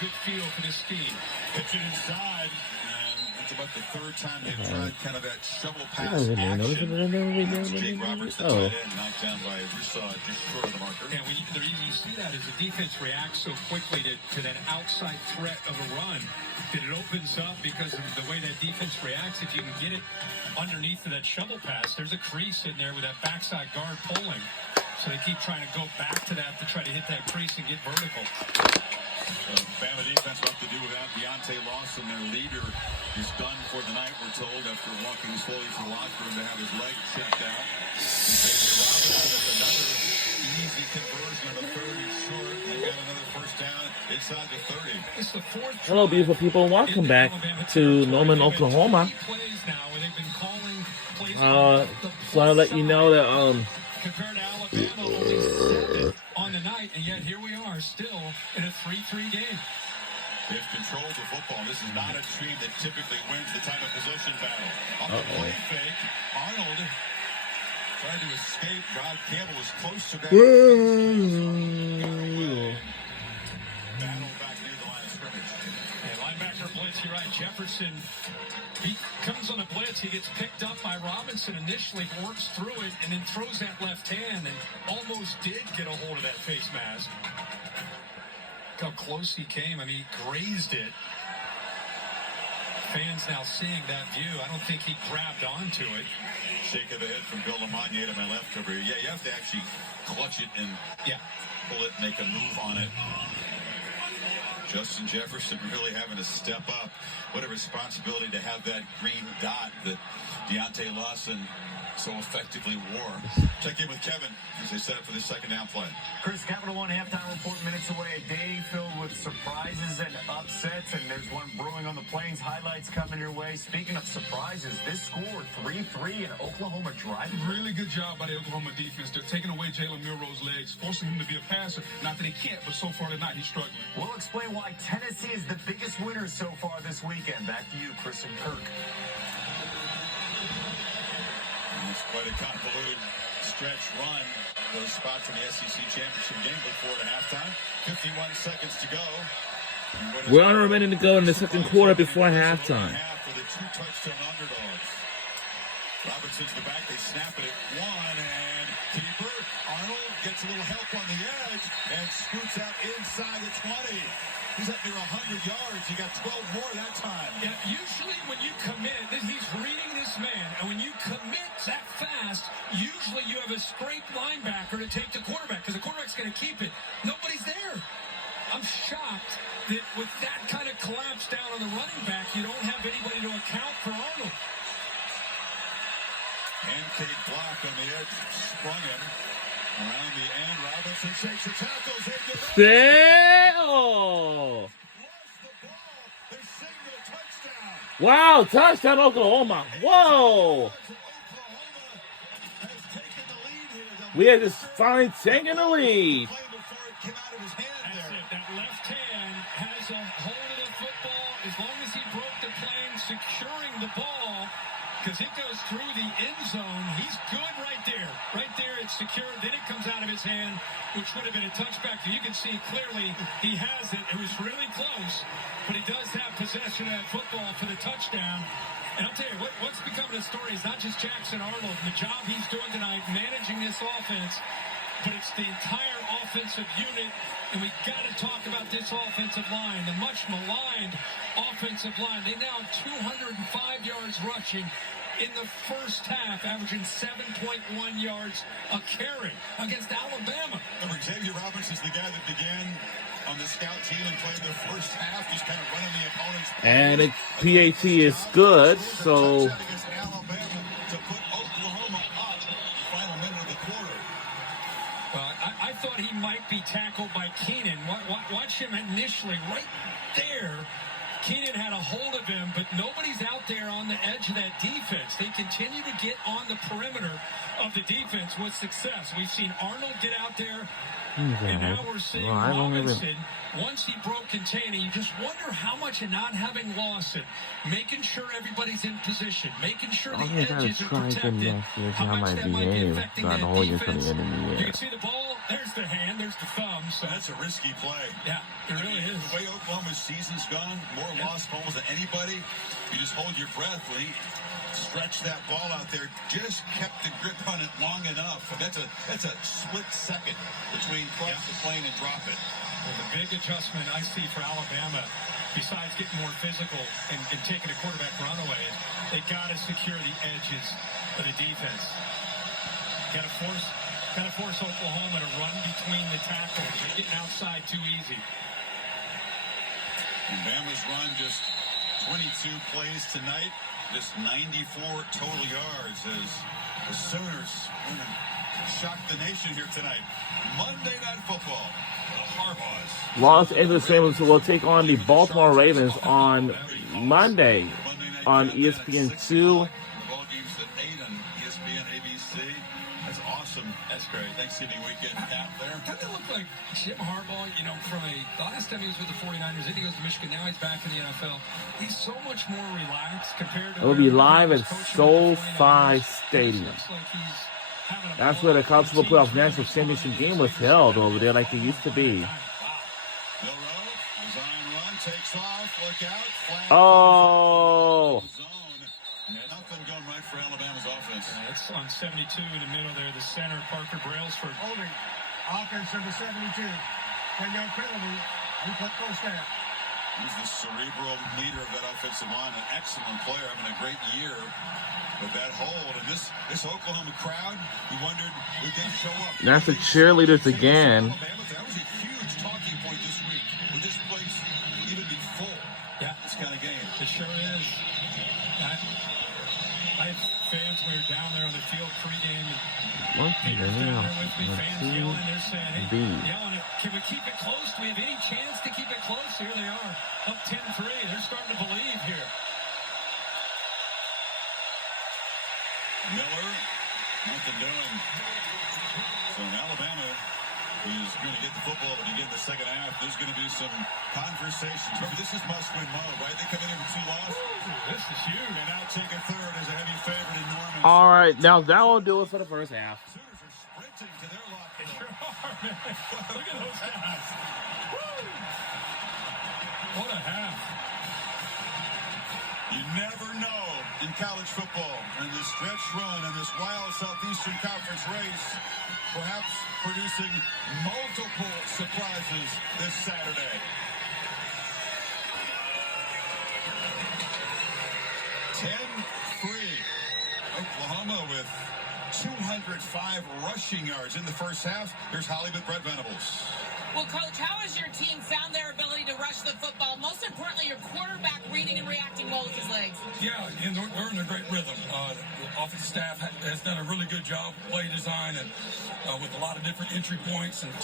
Good feel for this team. Pitch it inside, and it's about the third time they've tried kind of that shovel pass action. Jake Roberts, the tight end, knocked down by Broussard just short of the marker. And the reason you see that is the defense reacts so quickly to that outside threat of a run that it opens up because of the way that defense reacts. If you can get it underneath of that shovel pass, there's a crease in there with that backside guard pulling. So they keep trying to go back to that to try to hit that crease and get vertical. So Bama defense will have to do without Deontay Lawson. Their leader is done for the night, we're told, after walking slowly to the locker room to have his leg checked out. Xavier Robinson with another easy conversion on the third and short. They got another first down inside the 30. It's the fourth. Hello, beautiful people. Welcome back to Norman, Oklahoma. So I'll let you know that compared to Alabama, only 7 on the night, and yet here we are still in a 3-3 game. They've controlled the football. This is not a team that typically wins the time of possession battle. Up the play fake. Arnold tried to escape. Rod Campbell was close to that. Battle back near the line of scrimmage. And linebacker blitz, you're right. Jefferson, he comes on the blitz. He gets picked up by Robinson initially, works through it, and then throws that left hand and almost did get a hold of that face mask. Look how close he came. I mean, he grazed it. Fans now seeing that view. I don't think he grabbed onto it. Shake of the head from Bill Lamagna to my left over here. Yeah, you have to actually clutch it and pull it, make a move on it. Justin Jefferson really having to step up. What a responsibility to have that green dot that Deontay Lawson so effectively wore. Check in with Kevin as they set up for the second down play. Chris, Capital One halftime report minutes away. A day filled with surprises and upsets, and there's one brewing on the Plains. Highlights coming your way. Speaking of surprises, this score 3-3 in Oklahoma driving. Really good job by the Oklahoma defense. They're taking away Jalen Milroe's legs, forcing him to be a passer. Not that he can't, but so far tonight he's struggling. We'll explain why Tennessee is the biggest winner so far this weekend. Back to you, Chris and Kirk. It's quite a convoluted stretch run. Those spots in the SEC championship game before at halftime. 51 seconds to go. We're on a minute to go in the second quarter before halftime. For the 2 touchdown underdogs. Robinson's the back. They snap it at 1 and keeper. Arnold gets a little help on the edge and scoots out inside the 20. He's up near 100 yards. He got 12 more that time. Yeah, usually when you commit, he's reading this man, and when you commit that fast, usually you have a scraped linebacker to take the quarterback, because the quarterback's going to keep it. Nobody's there. I'm shocked that with that kind of collapse down on the running back, you don't have anybody to account for Arnold. Pancake block on the edge, sprung him. Around the end, Robinson shakes the tackles. Wow, touchdown Oklahoma. Whoa. We are just finally taking the lead. That's it. That left hand has a hold of the football as long as he broke the plane, securing the ball, because it goes through the end zone. He's good right there. Right there, it's secured. Then it comes out of his hand, which would have been a touchback. You can see clearly he has it. It was really close, but he does have possession of that football for the touchdown. And I'll tell you, what's becoming a story is not just Jackson Arnold, the job he's doing tonight, managing this offense, but it's the entire offensive unit. And we got to talk about this offensive line, the much maligned offensive line. They now have 205 yards rushing in the first half, averaging 7.1 yards a carry against Alabama. Xavier Robinson's the guy that began on the scout team and played the first half, just kind of running the opponent's play. And the PAT is good, so I thought he might be tackled by Keenan. Watch him initially right there. Keenan had a hold of him, but nobody's out there on the edge of that defense. They continue to get on the perimeter of the defense with success. We've seen Arnold get out there, and now we're seeing Robinson. Once he broke containing, you just wonder how much of not having Lawson, making sure everybody's in position, making sure the edges are protected, how much that might be affecting that defense. You can see the ball There's the hand, there's the thumb. So That's a risky play. yeah, it really is. The way Oklahoma's season's gone, more lost fumbles than anybody. You just hold your breath when he stretched that ball out there, just kept the grip on it long enough. That's a split second between cross the plane and drop it. Well, the big adjustment I see for Alabama, besides getting more physical and taking a quarterback run away, they got to secure the edges of the defense. Got to force Oklahoma to run between the tackles. They're getting outside too easy. And Bama's run just 22 plays tonight, just 94 total yards as the Sooners shock the nation here tonight. Monday Night Football. The Harbaughs. Los Angeles Rams will take on the Baltimore Ravens on Monday on ESPN2. The ball game's at 8 on ESPN, ABC. That's awesome. That's great. Thanksgiving weekend out there. Doesn't it look like Jim Harbaugh, from the last time he was with the 49ers, then he goes to Michigan, now he's back in the NFL. He's so much more relaxed compared to... It will be live at SoFi Stadium. Looks like he's having a That's where the college football playoff national championship game was held over there, like it used to be. Milroe, design run, takes off, look out, flag. Oh! Zone. Nothing going right for Alabama's offense. It's on 72 in the middle there, the center, Parker Brailsford. Holding. Offense number 72. 10-yard penalty. We put first down. He's the cerebral leader of that offensive line, an excellent player, having a great year with that hold. And this Oklahoma crowd, we wondered, would they show up? That's the cheerleaders again. Alabama, that was a huge talking point this week. Would this place even be full? Yeah. This kind of game. It sure is. I had fans when we were down there on the field pregame. What Peter's down there with me, fans the yelling. They're saying, hey, B. yelling, can we keep it close? Do we have any chance to keep it close? Here they are, up 10-3. They're starting to believe here. Miller, nothing doing. So in Alabama is going to get the football to begin the second half. There's going to be some conversations. Remember, this is must-win mode, right? They come in here with 2 losses. This is huge. And now take a third as a heavy favorite in Norman. All right, now that will do it for the first half. Sooners are sprinting to their locker Sure room. are, man. Look at those guys. Woo! What a half. You never know in college football, and this stretch run and this wild Southeastern Conference race, perhaps producing multiple surprises this Saturday. 10-3. Oklahoma with 205 rushing yards in the first half. Here's Holly with Brett Venables. Well, Coach, how has your team found their ability to rush the football? Most importantly, your quarterback reading and reacting well with his legs. Yeah, and they're in a great rhythm. The offensive staff has done a really good job, play design, and with a lot of different entry points and